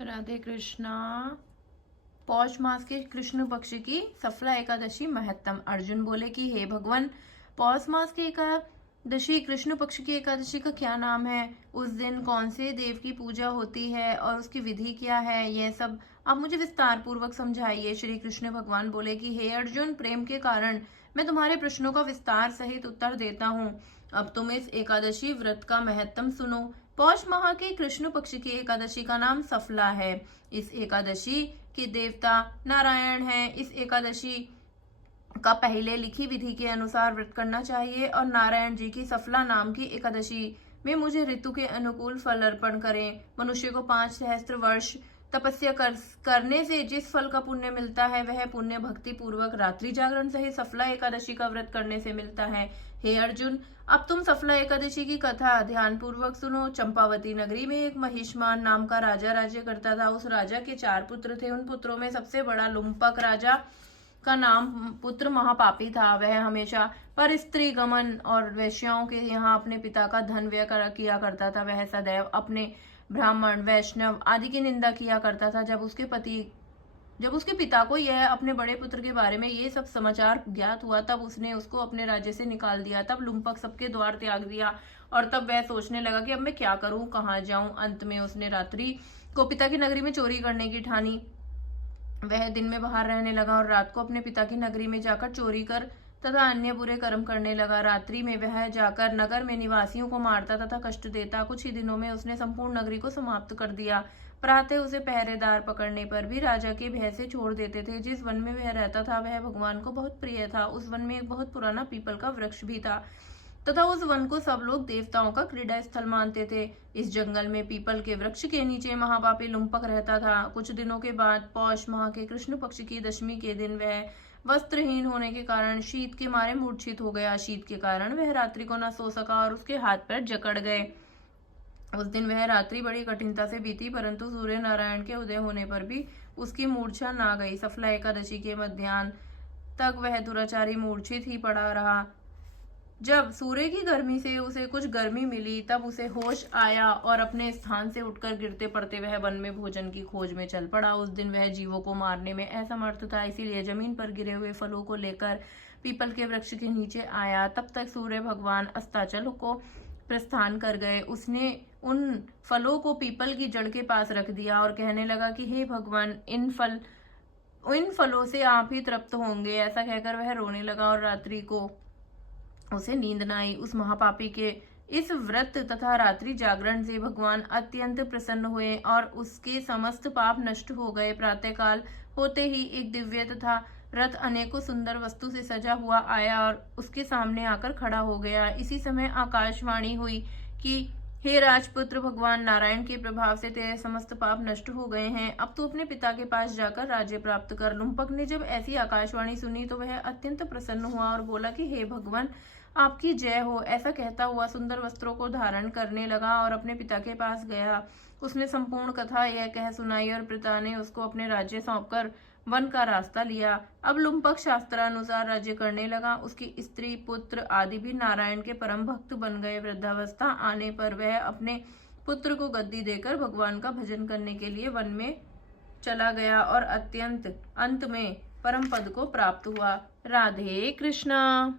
राधे कृष्णा। पौष मास के कृष्ण पक्ष की सफला एकादशी महत्तम। अर्जुन बोले कि हे भगवान, पौष मास की एकादशी कृष्ण पक्ष की एकादशी का क्या नाम है? उस दिन कौन से देव की पूजा होती है और उसकी विधि क्या है? यह सब आप मुझे विस्तार पूर्वक समझाइए। श्री कृष्ण भगवान बोले कि हे अर्जुन, प्रेम के कारण मैं तुम्हारे प्रश्नों का विस्तार सहित उत्तर देता हूँ। अब तुम इस एकादशी व्रत का महत्तम सुनो। पौष माह के कृष्ण पक्ष की एकादशी का नाम सफला है। इस एकादशी के देवता नारायण हैं। इस एकादशी का पहले लिखी विधि के अनुसार व्रत करना चाहिए और नारायण जी की सफला नाम की एकादशी में मुझे ऋतु के अनुकूल फल अर्पण करें। मनुष्य को 5 सहस्त्र वर्ष तपस्या करने से जिस फल का पुण्य मिलता है, वह पुण्य भक्ति पूर्वक रात्रि जागरण सहित सफला एकादशी का व्रत करने से मिलता है। हे अर्जुन, अब तुम सफला एकादशी की कथा ध्यान पूर्वक सुनो। चंपावती नगरी में एक महिष्मान नाम का राजा राज्य करता था। उस राजा के 4 पुत्र थे। उन पुत्रों में सबसे बड़ा लुम्पक राजा का नाम पुत्र महापापी था। वह हमेशा पर स्त्री गमन और वैश्याओं के यहाँ अपने पिता का धन व्यय किया करता था। वह सदैव अपने ब्राह्मण, वैष्णव आदि की निंदा किया करता था। जब उसके पिता को यह अपने बड़े पुत्र के बारे में ये सब समाचार ज्ञात हुआ, तब उसने उसको अपने राज्य से निकाल दिया। तब लुम्पक सबके द्वार त्याग दिया और तब वह सोचने लगा कि अब मैं क्या करूं, कहाँ जाऊं। अंत में उसने रात्रि को पिता की नगरी में चोरी करने की ठानी। वह दिन में बाहर रहने लगा और रात को अपने पिता की नगरी में जाकर चोरी कर तथा अन्य बुरे कर्म करने लगा। रात्रि में वह जाकर नगर में निवासियों को मारता तथा कष्ट देता। कुछ ही दिनों में उसने संपूर्ण नगरी को समाप्त कर दिया। प्रातः उसे पहरेदार पकड़ने पर भी राजा के भय से छोड़ देते थे। जिस वन में वह रहता था, वह भगवान को बहुत प्रिय था। उस वन में एक बहुत पुराना पीपल का वृक्ष भी था तथा उस वन को सब लोग देवताओं का क्रीड़ा स्थल मानते थे। इस जंगल में पीपल के वृक्ष के नीचे महापापी लुम्पक रहता था। कुछ दिनों के बाद पौष माह के कृष्ण पक्ष की दशमी के दिन वह वस्त्रहीन होने के कारण शीत के मारे मूर्छित हो गया। शीत के कारण वह रात्रि को न सो सका और उसके हाथ पैर जकड़ गए। उस दिन वह रात्रि बड़ी कठिनता से बीती, परंतु सूर्य नारायण के उदय होने पर भी उसकी मूर्छा ना गई। सफला एकादशी के मध्याह्न तक वह दुराचारी मूर्छित ही पड़ा रहा। जब सूर्य की गर्मी से उसे कुछ गर्मी मिली, तब उसे होश आया और अपने स्थान से उठकर गिरते पड़ते वह वन में भोजन की खोज में चल पड़ा। उस दिन वह जीवों को मारने में असमर्थ था, इसीलिए जमीन पर गिरे हुए फलों को लेकर पीपल के वृक्ष के नीचे आया। तब तक सूर्य भगवान अस्ताचल को प्रस्थान कर गए। उसने उन फलों को पीपल की जड़ के पास रख दिया और कहने लगा कि हे भगवान, इन फलों से आप ही तृप्त होंगे। ऐसा कहकर वह रोने लगा और रात्रि को उसे नींद न आई। उस महापापी के इस व्रत तथा रात्रि जागरण से भगवान अत्यंत प्रसन्न हुए और उसके समस्त पाप नष्ट हो गए। प्रातःकाल होते ही एक दिव्य तथा रथ अनेकों सुंदर वस्तु से सजा हुआ आया और उसके सामने आकर खड़ा हो गया। इसी समय आकाशवाणी हुई कि हे राजपुत्र, भगवान नारायण के प्रभाव से तेरे समस्त पाप नष्ट हो गए हैं। अब तू अपने पिता के पास जाकर राज्य प्राप्त कर। लुम्पक ने जब ऐसी आकाशवाणी सुनी तो वह अत्यंत प्रसन्न हुआ और बोला कि हे भगवान, आपकी जय हो। ऐसा कहता हुआ सुंदर वस्त्रों को धारण करने लगा और अपने पिता के पास गया। उसने संपूर्ण कथा यह कह सुनाई और पिता ने उसको अपने राज्य सौंपकर वन का रास्ता लिया। अब लुम्पक शास्त्रानुसार राज्य करने लगा। उसकी स्त्री, पुत्र आदि भी नारायण के परम भक्त बन गए। वृद्धावस्था आने पर वह अपने पुत्र को गद्दी देकर भगवान का भजन करने के लिए वन में चला गया और अंत में परम पद को प्राप्त हुआ। राधे कृष्णा।